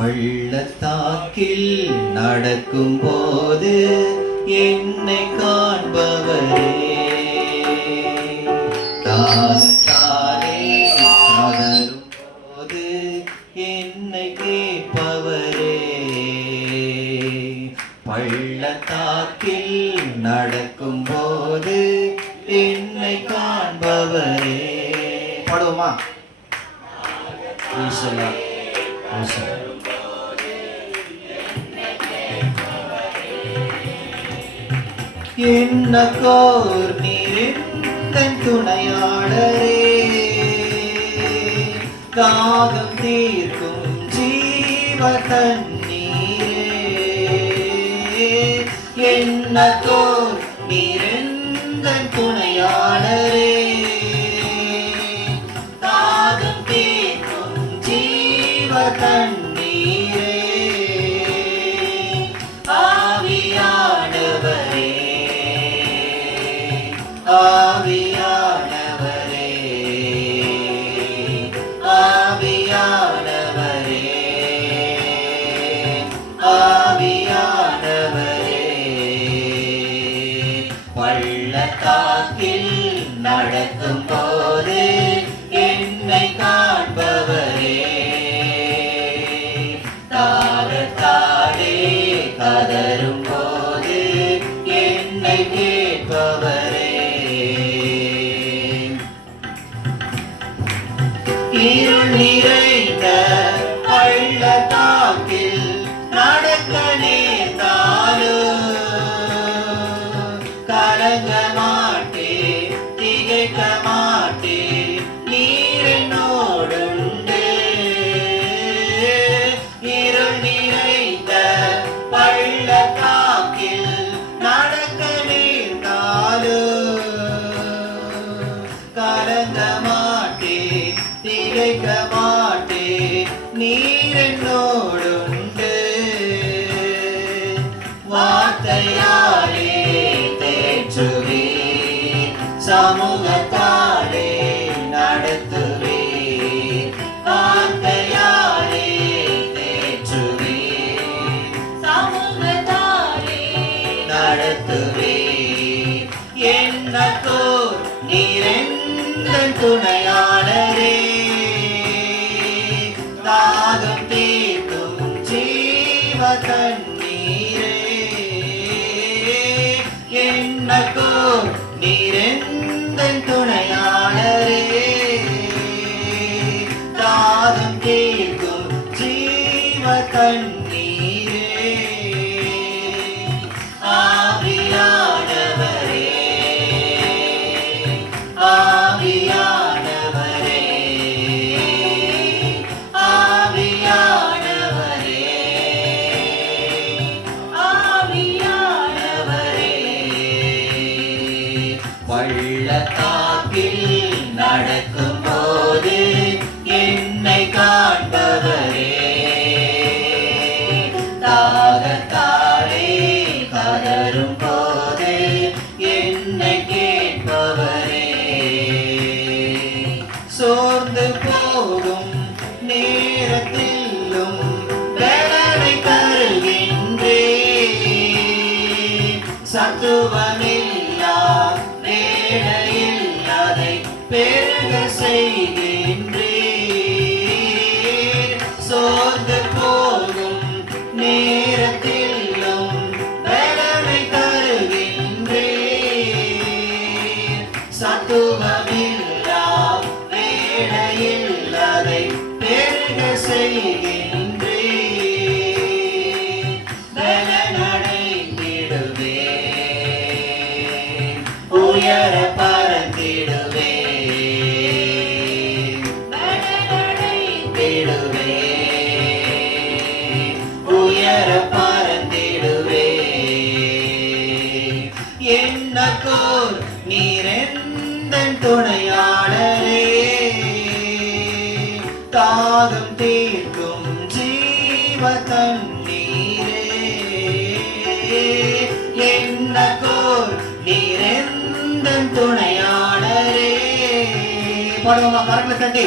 பள்ளத்தாக்கில் நடக்கும் போது என்னை காண்பவரே. தாகத்தாலே கதரும் போது என்னை கேட்பவரே. பள்ளத்தாக்கில் நடக்கும் போது என்னை காண்பவரே. பாடுவோமா? ஈஸ்வரா ஈஸ்வரா என்னக்கோர் நீரின் துணையாளரே? தாகம் தீர்க்கும் ஜீவ தண்ணீரே. என்னக்கோர் நீரே இருள் நிறைந்த பள்ளத்தாக்கில் நடக்க நேர்ந்தாலும் கலங்க மாட்டே திகைக்க மாட்டே. நடத்துவே என்னக்கோ நீரெந்த துணையாளரே. தாகம் தீர்க்கும் ஜீவ தண்ணீரே. என்னக்கோ நீரெந்த துணையாளரே. தாகம் தீர்க்கும் ஜீவ தண்ணீர் பள்ளத்தாக்கில் நடக்கும் போது என்னை காண்பவரே. தாகத்தாலே கதரும் போது என்னை கேட்பவரே. சோர்ந்து போகும் நேரத்திலும் வேலை தருகின்றே சத்துவமில்லா வேளையில் பெருக செய்தேன். பலனடைந்திடுவே உயர பறந்திடுவே என்னக்கோர் நீரெந்த துணையாளரே? தாகம் தீர்க்கும் ஜீவ தண்ணீரே. என்னக்கோர் நீரெந்த துணையாளரே? பாடுவோமா கரங்களை தட்டி.